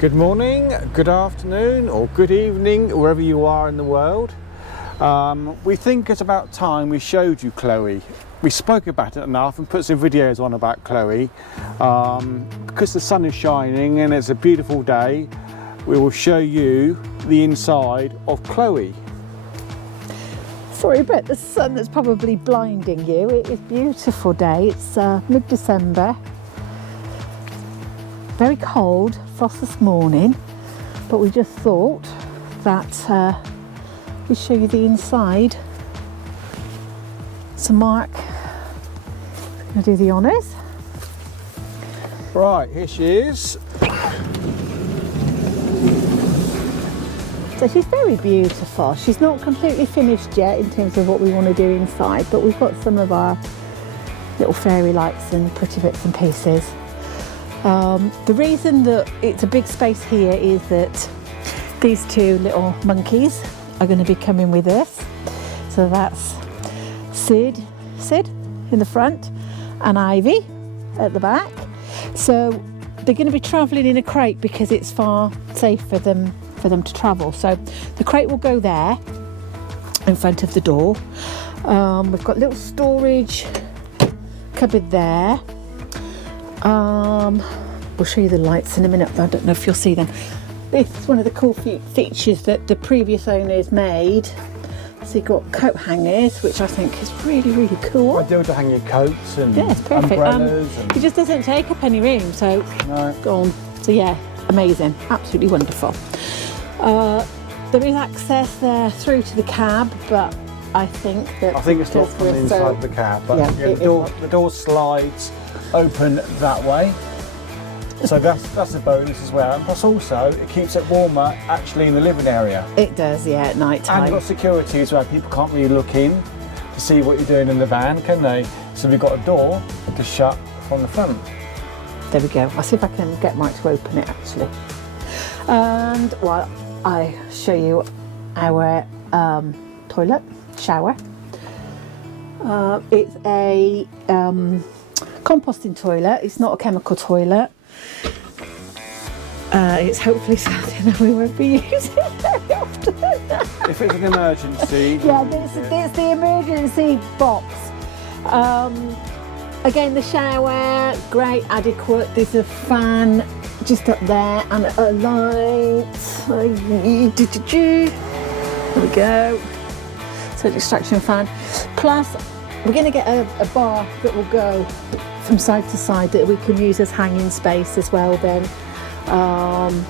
Good morning, good afternoon, or good evening, wherever you are in the world. We think it's about time we showed you Chloe. We spoke about it enough and put some videos on about Chloe. Because the sun is shining and it's a beautiful day, we will show you the inside of Chloe. Sorry about the sun that's probably blinding you. It is a beautiful day. It's mid-December. Very cold, frost this morning, but we just thought that we'd show you the inside. So Mark is going to do the honours. Right, here she is. So she's very beautiful. She's not completely finished yet in terms of what we want to do inside, but we've got some of our little fairy lights and pretty bits and pieces. The reason that it's a big space here is that these two little monkeys are going to be coming with us. So that's Sid in the front and Ivy at the back. So they're going to be travelling in a crate because it's far safer for them to travel. So the crate will go there in front of the door. We've got little storage cupboard there. We'll show you the lights in a minute, but I don't know if you'll see them. This is one of the cool features that the previous owners made. So you've got coat hangers, which I think is really, really cool. Ideal to hang your coats and yeah, it's perfect. umbrellas. It just doesn't take up any room, so No. gone. So yeah, amazing, absolutely wonderful. There is access there through to the cab, but I think it's locked from the inside of the cab, but Yeah, the door slides open that way. So that's a bonus as well. And plus also, it keeps it warmer actually in the living area. It does, yeah, at night And you've time. got security as well. People can't really look in to see what you're doing in the van, can they? So we've got a door to shut from the front. There we go. I'll see if I can get Mike to open it actually. And while I show you our toilet, shower. It's a composting toilet. It's not a chemical toilet. It's hopefully something that we won't be using very often. If it's an emergency. Yeah, it's the emergency box. Again, the shower, great, adequate. There's a fan just up there and a light. There we go. So extraction fan. Plus, we're going to get a bar that will go from side to side that we can use as hanging space as well then. And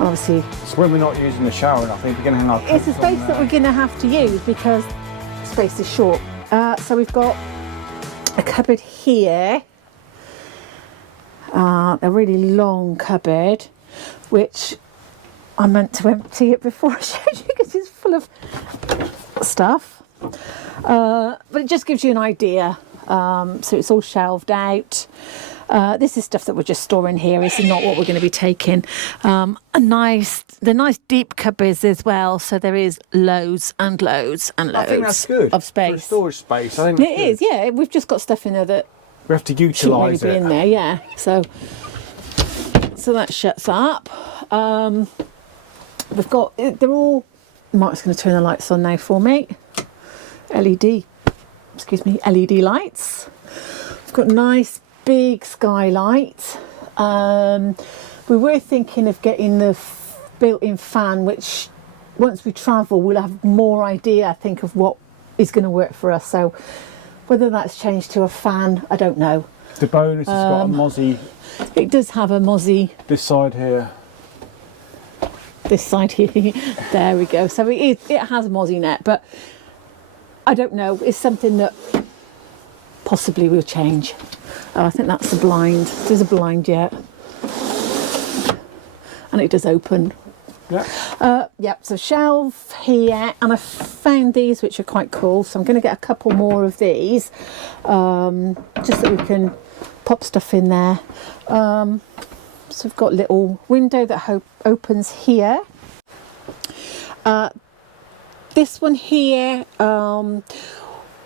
obviously, So when we're not using the shower, I think we're going to hang our it's a coats space on that we're going to have to use because space is short. So we've got a cupboard here, a really long cupboard, which I meant to empty it before I showed you because it's full of stuff. But it just gives you an idea. So it's all shelved out. This is stuff that we're just storing here. This is not what we're going to be taking. The nice deep cupboards as well. So there is loads and loads and I think that's loads good of space. for a storage space. I think It is, yeah. We've just got stuff in there that We have to shouldn't really utilise be it. in there, yeah. So that shuts up. We've got, they're all, Mark's going to turn the lights on now for me. LED lights. We've got nice big skylight. We were thinking of getting the built-in fan, which once we travel we'll have more idea, I think, of what is going to work for us. So whether that's changed to a fan, I don't know. The bonus has got a mozzie It does have a mozzie this side here. this side here. There we go. So it has a mozzie net, but I don't know. It's something that possibly will change. Oh, I think that's the blind. There's a blind yet, and it does open. Yeah. Yep. So shelf here, and I found these which are quite cool. So I'm going to get a couple more of these, just so we can pop stuff in there. So we've got a little window that opens here. This one here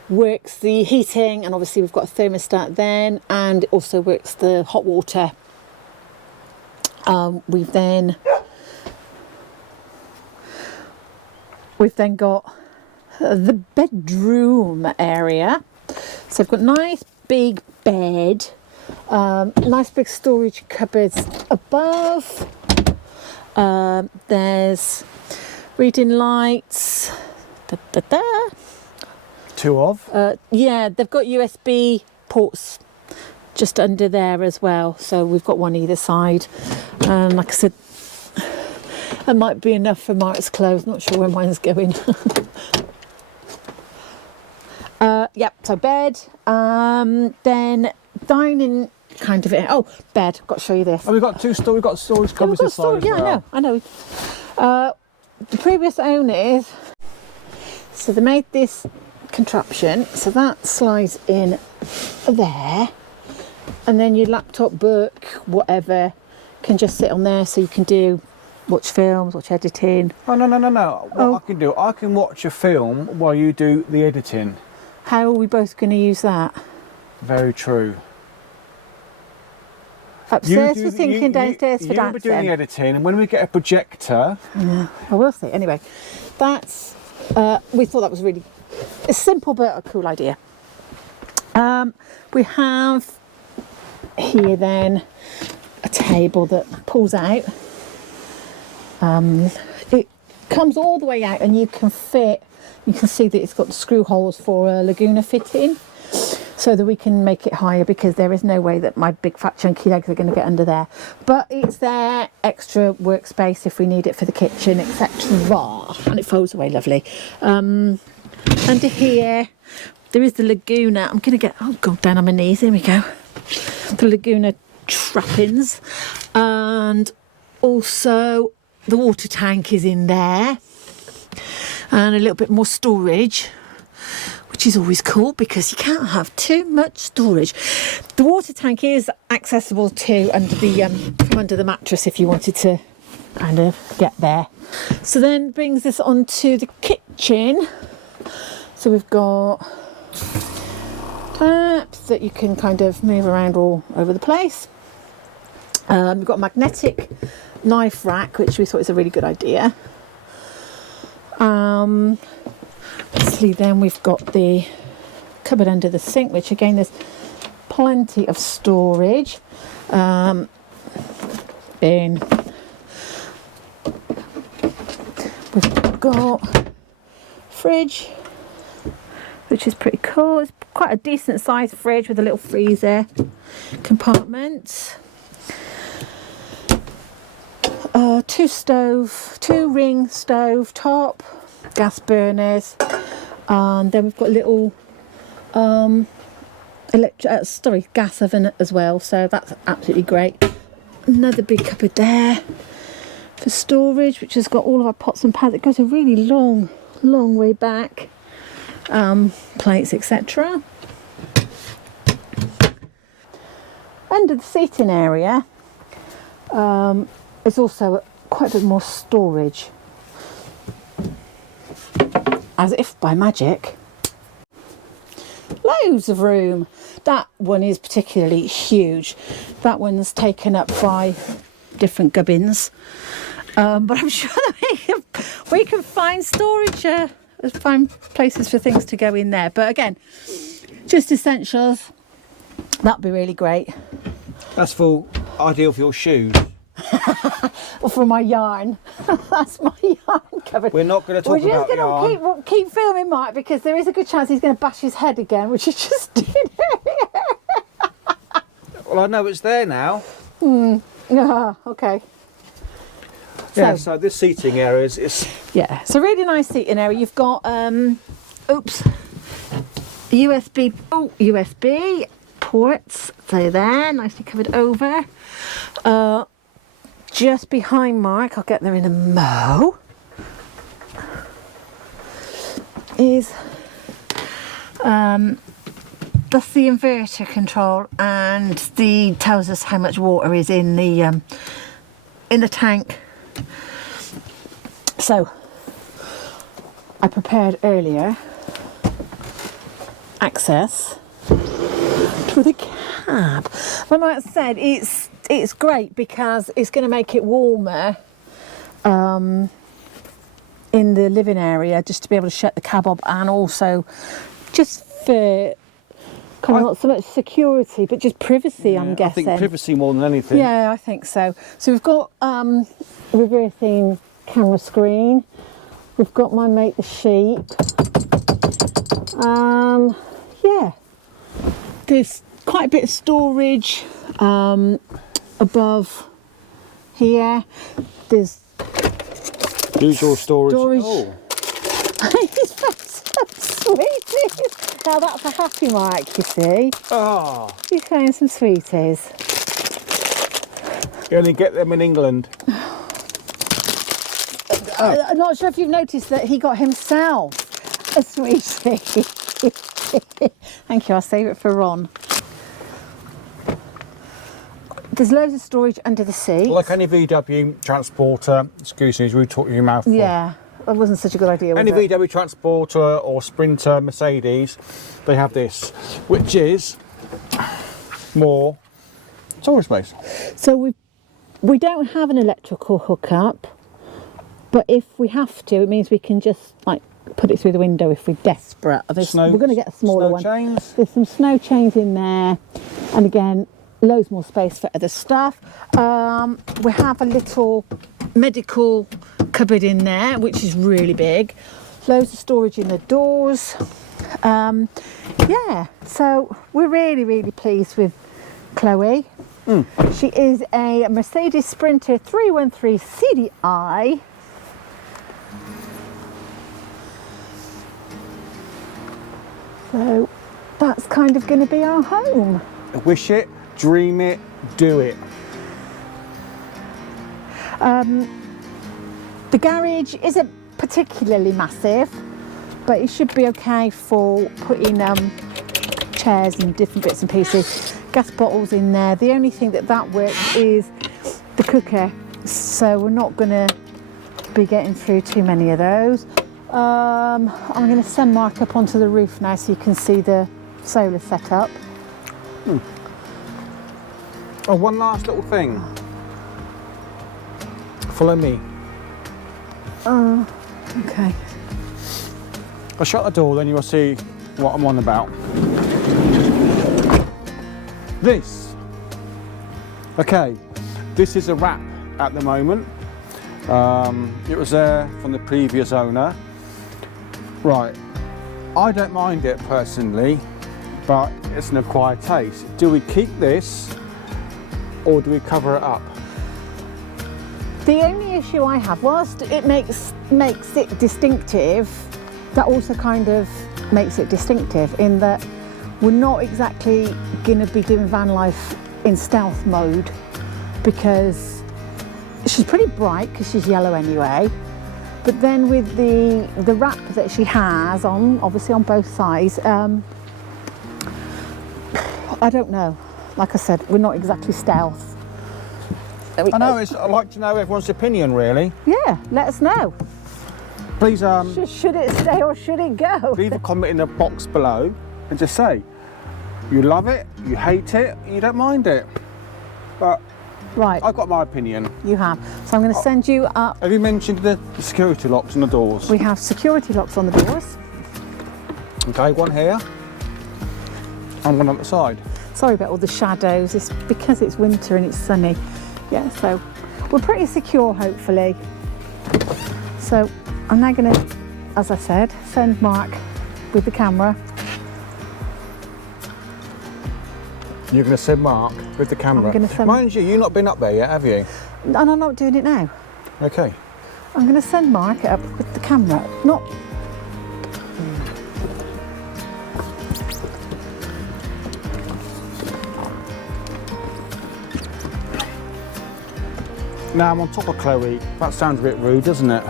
works the heating, and obviously we've got a thermostat then, and it also works the hot water We've then got the bedroom area. So I've got nice big bed, nice big storage cupboards above. There's reading lights. Two of. Yeah, they've got USB ports just under there as well. So we've got one either side. Like I said, that might be enough for Mark's clothes. Not sure where mine's going. Yep, so bed. Then dining kind of it. Oh, bed. Got to show you this. Oh, we've got we've got storage cupboards We've got inside as yeah, well. I know. The previous owners, so they made this contraption, so that slides in there, and then your laptop, book, whatever, can just sit on there, so you can watch films, watch editing. Oh, no. What I can do, I can watch a film while you do the editing. How are we both going to use that? Very true. Upstairs for thinking, downstairs for dancing. You'll be doing the editing, and when we get a projector... Yeah, well, we'll see. Anyway, that's... we thought that was really a simple but a cool idea. We have here then a table that pulls out. It comes all the way out, and you can see that it's got the screw holes for a Laguna fitting, so that we can make it higher, because there is no way that my big fat chunky legs are going to get under there. But it's there, extra workspace if we need it for the kitchen, etc. And it folds away lovely. Under here there is the Laguna. I'm going to go down on my knees. Here we go. The Laguna trappings, and also the water tank is in there, and a little bit more storage, which is always cool because you can't have too much storage. The water tank is accessible too from under the mattress if you wanted to kind of get there. So then brings us on to the kitchen. So we've got taps that you can kind of move around all over the place. We've got a magnetic knife rack, which we thought was a really good idea. Obviously then we've got the cupboard under the sink, which again there's plenty of storage. We've got fridge, which is pretty cool. It's quite a decent sized fridge with a little freezer compartment. Two ring stove top, gas burners, and then we've got a little gas oven as well, so that's absolutely great. Another big cupboard there for storage, which has got all of our pots and pans. It goes a really long way back, plates, etc. Under the seating area, there's also quite a bit more storage, as if by magic. Loads of room. That one is particularly huge. That one's taken up by different gubbins, but I'm sure that we can find storage, find places for things to go in there. But again, just essentials. That'd be really great. That's ideal for your shoes. Or for my yarn. That's my yarn cupboard. We're not going to talk about yarn. We're just going to keep filming Mark, because there is a good chance he's going to bash his head again, which he just did. Well, I know it's there now. Okay. Yeah, so this seating area is... Yeah, it's a really nice seating area. You've got, USB ports. So there, nicely covered over. Just behind Mark, I'll get there in a mo, is that's the inverter control, and tells us how much water is in the tank. So I prepared earlier access for the cab. But like I said, it's great because it's going to make it warmer in the living area, just to be able to shut the cab up, and also just for not so much security but just privacy. I'm guessing. I think privacy more than anything. Yeah, I think so. So we've got reversing camera screen. We've got my Mate the Sheep. Yeah, there's quite a bit of storage above here. There's usual storage. Oh. He's so sweeties. Now that's a happy Mike, you see. Oh. He's playing some sweeties. You only get them in England. I'm not sure if you've noticed that he got himself a sweetie. Thank you, I'll save it for Ron. There's loads of storage under the seat. Like any VW transporter, excuse me, we talk your mouth full. Yeah, that wasn't such a good idea, was Any it? VW transporter or Sprinter, Mercedes, they have this, which is more storage space. So we don't have an electrical hookup, but if we have to, it means we can just like put it through the window if we're desperate. We're going to get a smaller one. Chains. There's some snow chains in there, and again, loads more space for other stuff. We have a little medical cupboard in there, which is really big. Loads of storage in the doors. Yeah, so we're really, really pleased with Chloe. She is a Mercedes Sprinter 313 CDI. So that's kind of going to be our home. Wish it, dream it, do it. The garage isn't particularly massive, but it should be okay for putting chairs and different bits and pieces. Gas bottles in there. The only thing that works is the cooker, so we're not going to be getting through too many of those. I'm going to send Mark up onto the roof now so you can see the solar setup. Oh, one last little thing. Follow me. Okay. I'll shut the door, then you will see what I'm on about. This. Okay, this is a wrap at the moment. It was there from the previous owner. Right, I don't mind it personally, but it's an acquired taste. Do we keep this or do we cover it up? The only issue I have, whilst it makes it distinctive, that also kind of makes it distinctive in that we're not exactly going to be doing van life in stealth mode, because she's pretty bright because she's yellow anyway. But then with the wrap that she has on, obviously on both sides, I don't know. Like I said, we're not exactly stealth. I know, I'd like to know everyone's opinion really. Yeah, let us know. Please Should it stay or should it go? leave a comment in the box below and just say you love it, you hate it, you don't mind it. But Right, I've got my opinion. you have. So I'm going to send you up. Have you mentioned the security locks on the doors? We have security locks on the doors. Okay, one here and one on the side. Sorry about all the shadows. It's because it's winter and it's sunny. Yeah, so we're pretty secure, hopefully. So I'm now going to, as I said, send Mark with the camera. You're going to send Mark with the camera. I'm gonna send- Mind you, you've not been up there yet, have you? And I'm not doing it now. Okay. I'm going to send Mark up with the camera. Not. Now I'm on top of Chloe. That sounds a bit rude, doesn't it?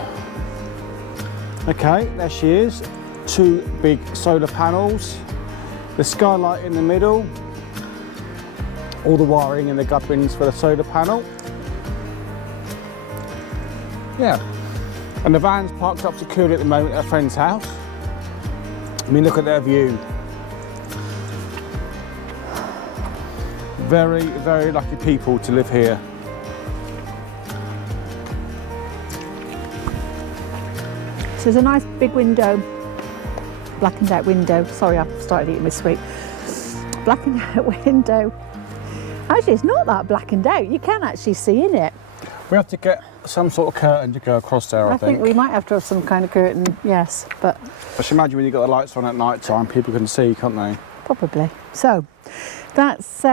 Okay, there she is. Two big solar panels. The skylight in the middle. All the wiring and the gubbins for the solar panel. Yeah. And the van's parked up securely at the moment at a friend's house. I mean, look at their view. Very, very lucky people to live here. So there's a nice big window, blackened out window. Sorry, I've started eating this sweet. Blackened out window. Actually, it's not that blackened out. You can actually see in it. We have to get some sort of curtain to go across there, I think. We might have to have some kind of curtain, yes, but... Just imagine when you've got the lights on at night time, people can see, can't they? Probably. So, that's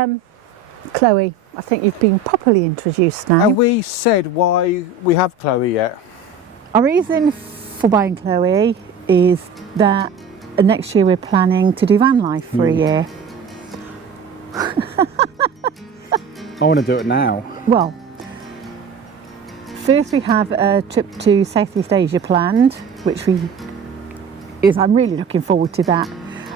Chloe. I think you've been properly introduced now. Have we said why we have Chloe yet? Our reason for buying Chloe is that next year we're planning to do van life for a year. I want to do it now. Well, first we have a trip to Southeast Asia planned, which I'm really looking forward to that.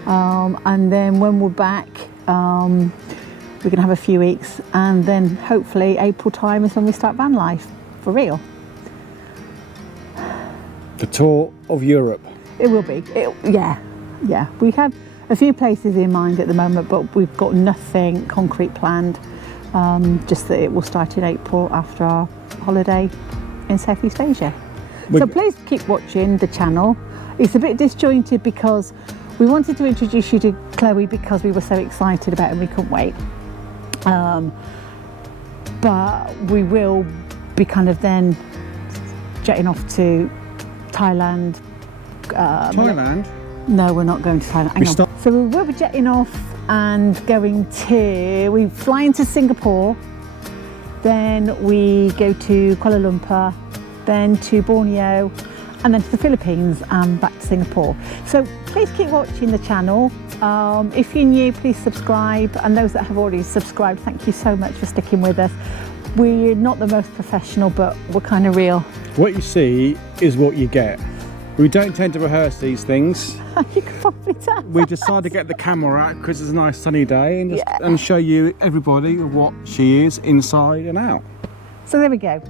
And then when we're back, we're going to have a few weeks, and then hopefully April time is when we start van life for real. The tour of Europe. It will be. Yeah. We have a few places in mind at the moment, but we've got nothing concrete planned. Just that it will start in April after our holiday in Southeast Asia. So please keep watching the channel. It's a bit disjointed because we wanted to introduce you to Chloe because we were so excited about it and we couldn't wait. But we will be kind of then jetting off to Thailand. Thailand? No, we're not going to Thailand. Hang on. So we will be jetting off and we fly into Singapore, then we go to Kuala Lumpur, then to Borneo, and then to the Philippines and back to Singapore. So please keep watching the channel. If you're new, please subscribe, and those that have already subscribed, thank you so much for sticking with us. We're not the most professional, but we're kind of real. What you see is what you get. We don't tend to rehearse these things. You can probably tell. We decided to get the camera out because it's a nice sunny day and show you everybody what she is inside and out. So there we go.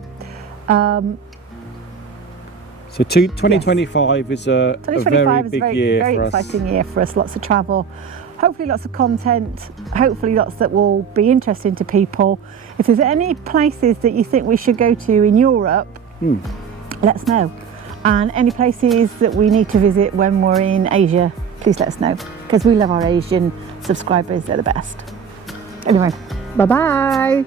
So 2025 is a very big year very for us. Exciting year for us. Lots of travel, hopefully lots of content, hopefully lots that will be interesting to people. If there's any places that you think we should go to in Europe, let us know. And any places that we need to visit when we're in Asia, please let us know, because we love our Asian subscribers. They're the best. Anyway, bye-bye.